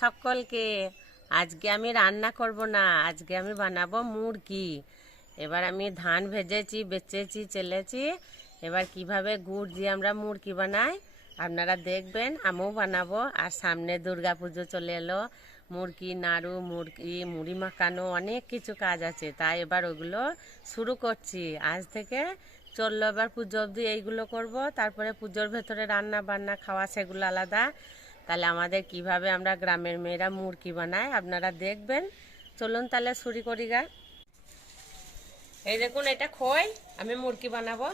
সকলকে। আজকে আমি রান্না করব না, আজকে আমি বানাবো মুরগি। এবার আমি ধান ভেজেছি, বেচেছি, চেলেছি। এবার কীভাবে গুড় দিয়ে আমরা মুরগি বানাই, আপনারা দেখবেন, আমিও বানাবো। আর সামনে দুর্গা পুজো চলে এলো, মুরগি, নাড়ু, মুরগি, মুড়ি মাখানো, অনেক কিছু কাজ আছে। তাই এবার ওগুলো শুরু করছি। আজ থেকে চলল এবার পুজো অবধি এইগুলো করব, তারপরে পুজোর ভেতরে রান্না বান্না খাওয়া সেগুলো আলাদা। তাহলে আমাদের কীভাবে আমরা গ্রামের মেয়েরা মুরগি বানাই আপনারা দেখবেন। চলুন তাহলে শুরু করি গা। এই দেখুন, এটা খই। আমি মুরগি বানাবো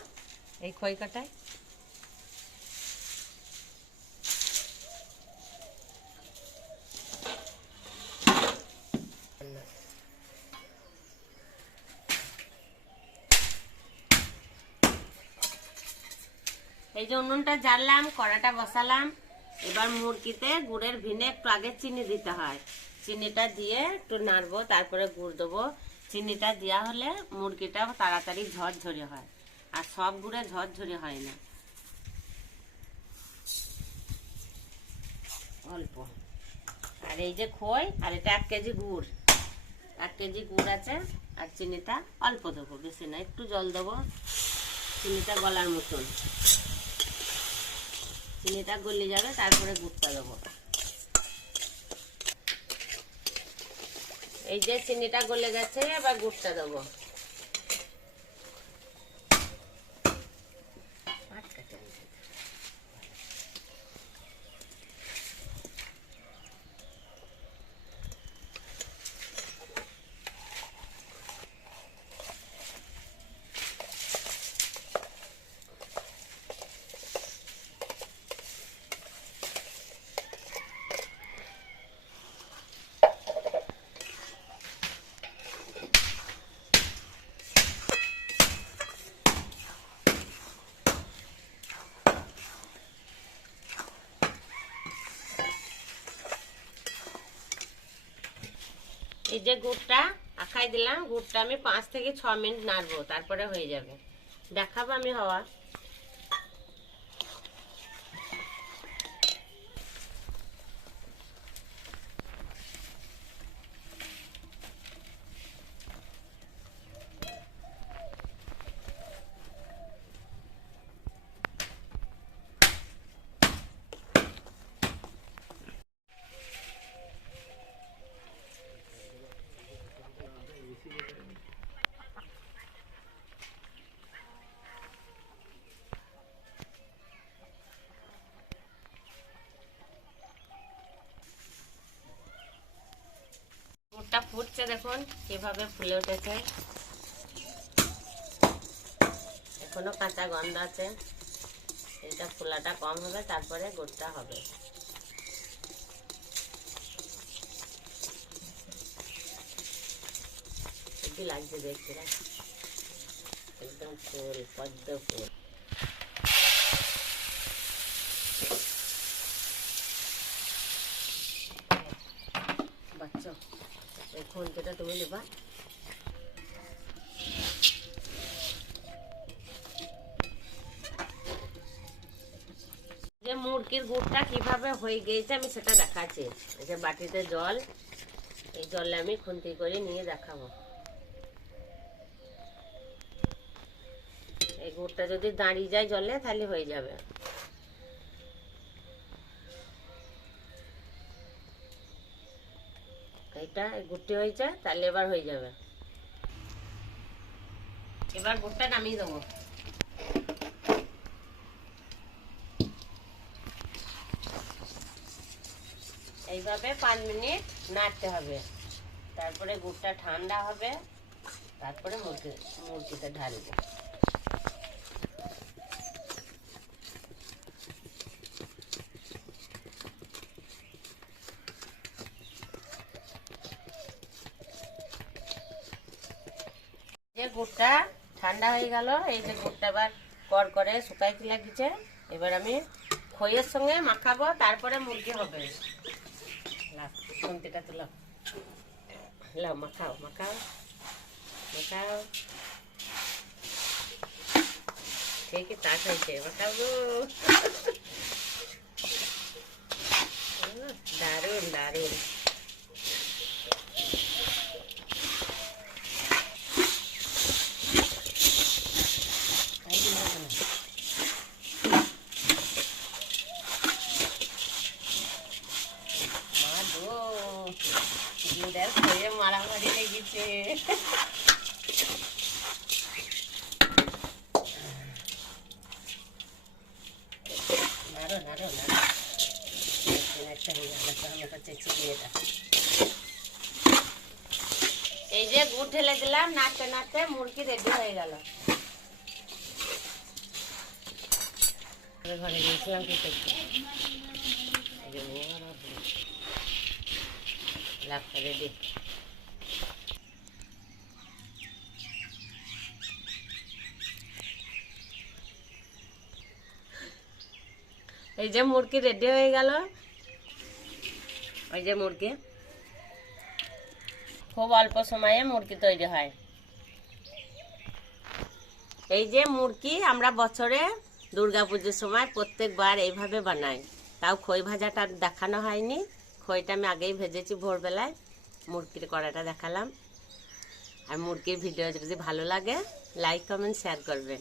এই খই কাটায় এই যে উনুনটা জ্বাললাম, কড়াটা বসালাম। এবার মুরগিতে গুড়ের ভিনে একটু আগে চিনি দিতে হয়। চিনিটা দিয়ে একটু নাড়বো, তারপরে গুড় দেবো। চিনিটা দেওয়া হলে মুরগিটা তাড়াতাড়ি ঝরঝরে হয়। আর সব গুড়ে ঝরঝরে হয় না। অল্প। আর এই যে খই, আর এটা এক কেজি গুড়। এক কেজি গুড় আছে, আর চিনিটা অল্প দেবো, বেশি না, একটু জল দেবো। চিনিটা গলার মতন। চিনিটা গলে যাবে তারপরে গুড়টা দেবো। এই যে চিনিটা গলে গেছে এবার গুড়টা দেবো। এই যে গুড়টা, আখাই দিলাম, গুড়টা আমি পাঁচ থেকে ছ মিনিট নাড়বো, তারপরে হয়ে যাবে। দেখাবো আমি হওয়া গুড়টা ফুটছে দেখুন, কীভাবে ফুলে উঠেছে। এখনও কাঁচা গন্ধ আছে। এটা ফুলাটা কম হবে, তারপরে গুড়টা হবে। লাগছে দেখতে? একদম ফুল, পদ্ম ফুল বাচ্চা এই খুন্তিটা তুমি নেবা যে মুরগির গুড়টা কীভাবে হয়ে গিয়েছে আমি সেটা দেখাচ্ছি। এই যে বাটিতে জল, এই জলে আমি খুন্তি করে নিয়ে দেখাবো। এই গুড়টা যদি দাঁড়িয়ে যায় জলে, তাহলে হয়ে যাবে। এটা গুটি হয়েছে তাহলে এবার হয়ে যাবে। এবার গুড়টা নামিয়ে দেবো। এইভাবে পাঁচ মিনিট নাড়তে হবে। তারপরে গুড়টা ঠান্ডা হবে, তারপরে মুরগি মুরগিতে ঢালবো। যে গুড়টা ঠান্ডা হয়ে গেল এই যে গুড়টা এবার কর করে শুকাইতে লাগিছে এবার আমি খইয়ের সঙ্গে মাখাবো তারপরে মুরগি হবে। লাও, খুন্তিটা তুলো। লাও মাখাও মাখাও মাখাও। ঠিকই তা খাইছে মাখাও গো। দারুণ দারুণ। নাড়ো একটা হয়ে গেল এই যে গুড় ঢেলে দিলাম, নাড়তে নাড়তে মুরগি রেডি হয়ে গেল। ঘরে গিয়েছিলাম কি করতে লাভটা রেডি। এই যে মুরগি রেডি হয়ে গেল। ওই যে মুরগি। খুব অল্প সময়ে মুরগি তৈরি হয়। এই যে মুরগি আমরা বছরে দুর্গাপুজোর সময় প্রত্যেকবার এইভাবে বানাই। তাও খই ভাজাটা দেখানো হয়নি। খইটা আমি আগেই ভেজেছি ভোরবেলায়। মুরগির কড়াটা দেখালাম। আর মুরগির ভিডিও যদি ভালো লাগে লাইক কমেন্ট শেয়ার করবেন।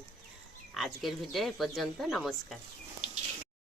আজকের ভিডিও এ পর্যন্ত, নমস্কার।